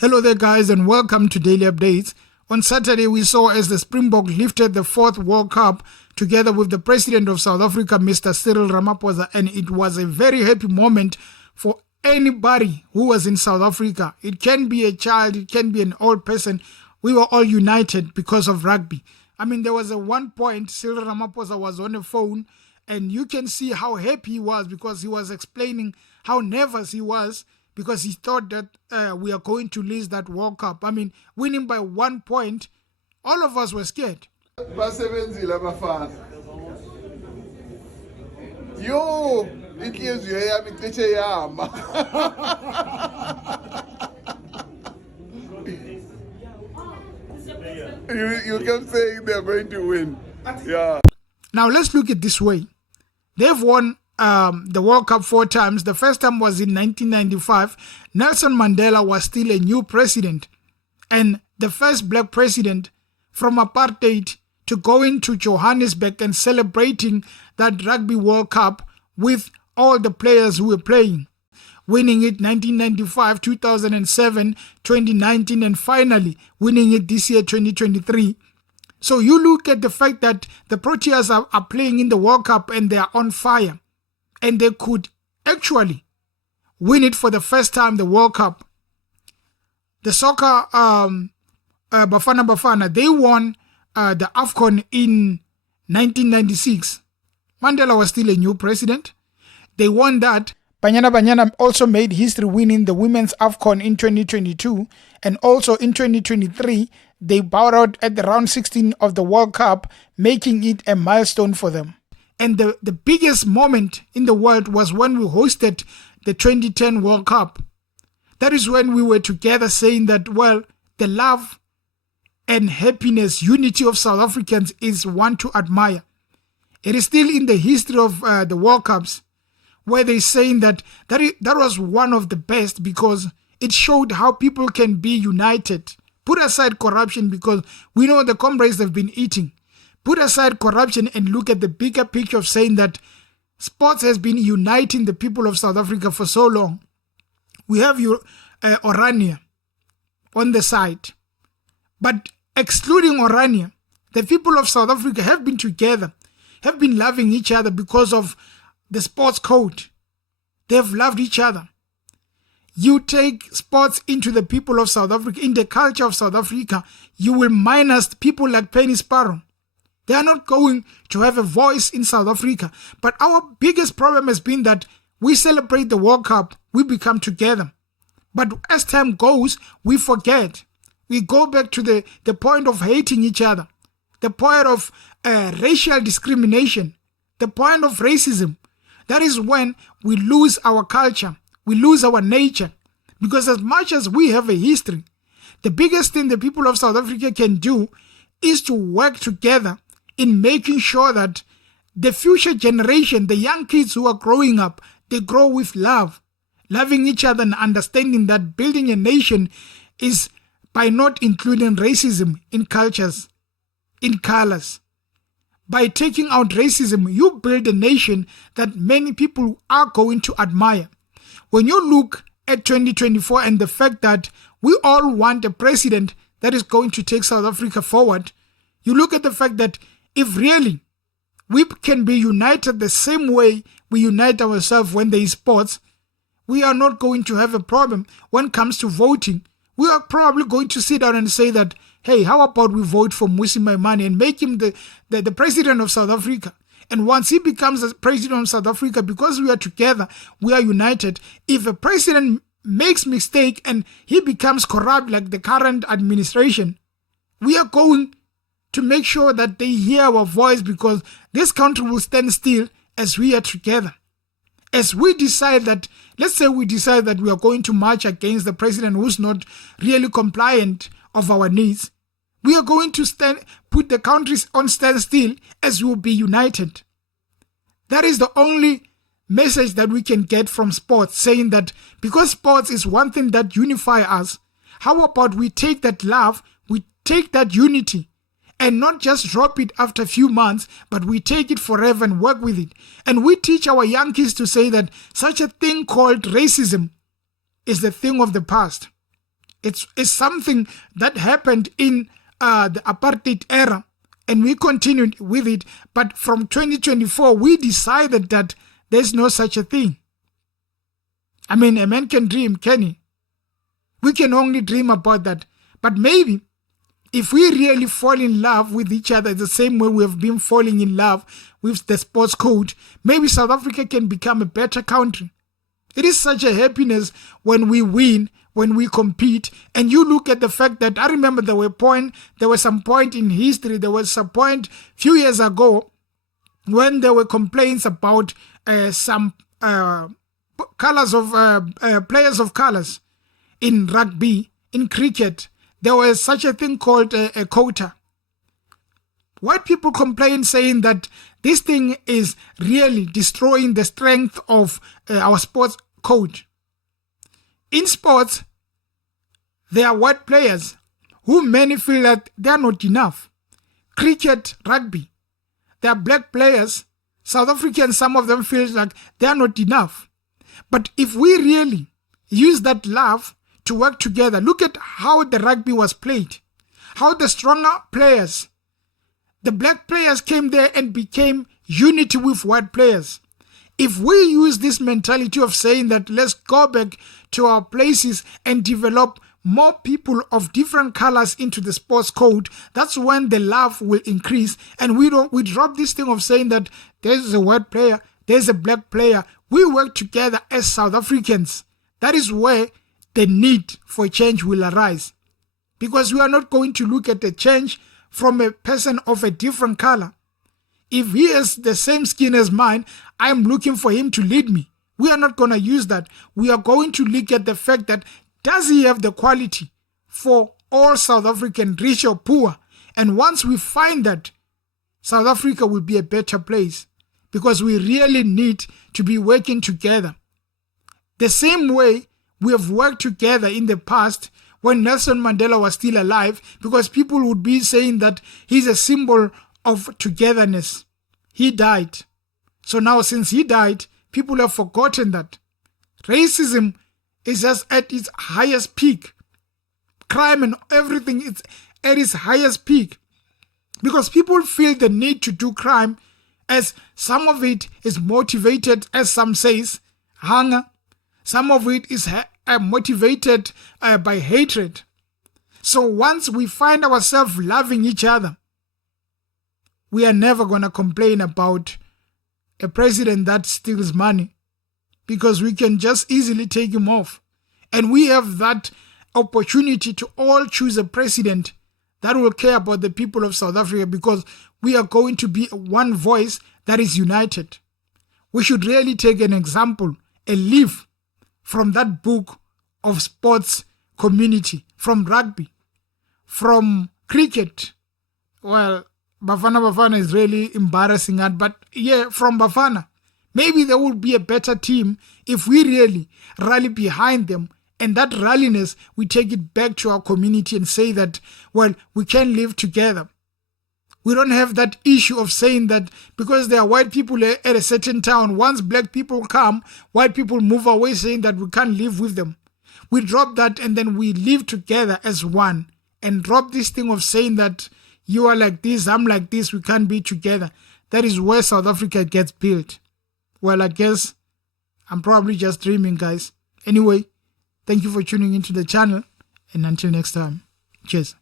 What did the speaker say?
Hello there guys and welcome to Daily Updates. On Saturday we saw as the Springbok lifted the 4th World Cup together with the President of South Africa, Mr. Cyril Ramaphosa, and it was a very happy moment for anybody who was in South Africa. It can be a child, it can be an old person. We were all united because of rugby. I mean, there was a one point Cyril Ramaphosa was on the phone and you can see how happy he was because he was explaining how nervous he was because he thought that we are going to lose that World Cup. I mean, winning by 1 point, all of us were scared. Yo, inhliziyo yami cishe yama. You kept saying they're going to win. Yeah. Now let's look at this way. They've won the World Cup 4 times. The first time was in 1995. Nelson Mandela was still a new president and the first black president from apartheid to go into Johannesburg and celebrating that Rugby World Cup with all the players who were playing, winning it 1995, 2007, 2019, and finally winning it this year, 2023. So you look at the fact that the Proteas are playing in the World Cup and they are on fire. And they could actually win it for the first time, the World Cup. The soccer Bafana, they won the AFCON in 1996. Mandela was still a new president. They won that. Banyana also made history winning the women's AFCON in 2022. And also in 2023, they bowed out at the round 16 of the World Cup, making it a milestone for them. And the biggest moment in the world was when we hosted the 2010 World Cup. That is when we were together saying that, well, the love and happiness, unity of South Africans is one to admire. It is still in the history of the World Cups where they're saying that was one of the best because it showed how people can be united. Put aside corruption because we know the comrades have been eating. Put aside corruption and look at the bigger picture of saying that sports has been uniting the people of South Africa for so long. We have Orania on the side. But excluding Orania, the people of South Africa have been together, have been loving each other because of the sports code. They have loved each other. You take sports into the people of South Africa, in the culture of South Africa, you will minus people like Penny Sparrow. They are not going to have a voice in South Africa. But our biggest problem has been that we celebrate the World Cup, we become together. But as time goes, we forget. We go back to the point of hating each other, the point of racial discrimination, the point of racism. That is when we lose our culture, we lose our nature. Because as much as we have a history, the biggest thing the people of South Africa can do is to work together in making sure that the future generation, the young kids who are growing up, they grow with love, loving each other and understanding that building a nation is by not including racism in cultures, in colors. By taking out racism, you build a nation that many people are going to admire. When you look at 2024 and the fact that we all want a president that is going to take South Africa forward, you look at the fact that if really we can be united the same way we unite ourselves when there is sports, we are not going to have a problem when it comes to voting. We are probably going to sit down and say that, hey, how about we vote for Mmusi Maimane and make him the president of South Africa? And once he becomes the president of South Africa, because we are together, we are united. If a president makes mistake and he becomes corrupt like the current administration, we are going to make sure that they hear our voice because this country will stand still as we are together. As we decide that, let's say we decide that we are going to march against the president who's not really compliant of our needs, we are going to put the countries on standstill as we will be united. That is the only message that we can get from sports, saying that because sports is one thing that unifies us, how about we take that love, we take that unity, and not just drop it after a few months, but we take it forever and work with it. And we teach our young kids to say that such a thing called racism is the thing of the past. It's something that happened in the apartheid era, and we continued with it. But from 2024, we decided that there's no such a thing. I mean, a man can dream, can he? We can only dream about that. But maybe if we really fall in love with each other the same way we have been falling in love with the sports code, maybe South Africa can become a better country. It is such a happiness when we win, when we compete. And you look at the fact that I remember there was some point in history, there was a point a few years ago when there were complaints about some colors of players of colors in rugby, in cricket. There was such a thing called a quota. White people complain saying that this thing is really destroying the strength of our sports code. In sports, there are white players who many feel that they are not enough. Cricket, rugby, there are black players. South Africans, some of them feel like they are not enough. But if we really use that love to work together, look at how the rugby was played, how the stronger players, the black players came there and became unity with white players. If we use this mentality of saying that let's go back to our places and develop more people of different colors into the sports code, that's when the love will increase. And we drop this thing of saying that there's a white player, there's a black player. We work together as South Africans. That is where the need for change will arise. Because we are not going to look at the change from a person of a different color. If he has the same skin as mine, I'm looking for him to lead me. We are not going to use that. We are going to look at the fact that does he have the quality for all South African, rich or poor? And once we find that, South Africa will be a better place, because we really need to be working together. The same way we have worked together in the past when Nelson Mandela was still alive, because people would be saying that he's a symbol of togetherness. He died. So now since he died, people have forgotten that. Racism is just at its highest peak. Crime and everything is at its highest peak. Because people feel the need to do crime, as some of it is motivated, as some says, hunger. Some of it is motivated by hatred. So once we find ourselves loving each other, we are never going to complain about a president that steals money, because we can just easily take him off. And we have that opportunity to all choose a president that will care about the people of South Africa, because we are going to be one voice that is united. We should really take an example, a leaf from that book of sports community, from rugby, from cricket. Well, Bafana is really embarrassing, but yeah, from Bafana. Maybe there will be a better team if we really rally behind them, and that ralliness, we take it back to our community and say that, well, we can live together. We don't have that issue of saying that because there are white people at a certain town, once black people come, white people move away saying that we can't live with them. We drop that and then we live together as one, and drop this thing of saying that you are like this, I'm like this, we can't be together. That is where South Africa gets built. Well, I guess I'm probably just dreaming, guys. Anyway, thank you for tuning into the channel, and until next time, cheers.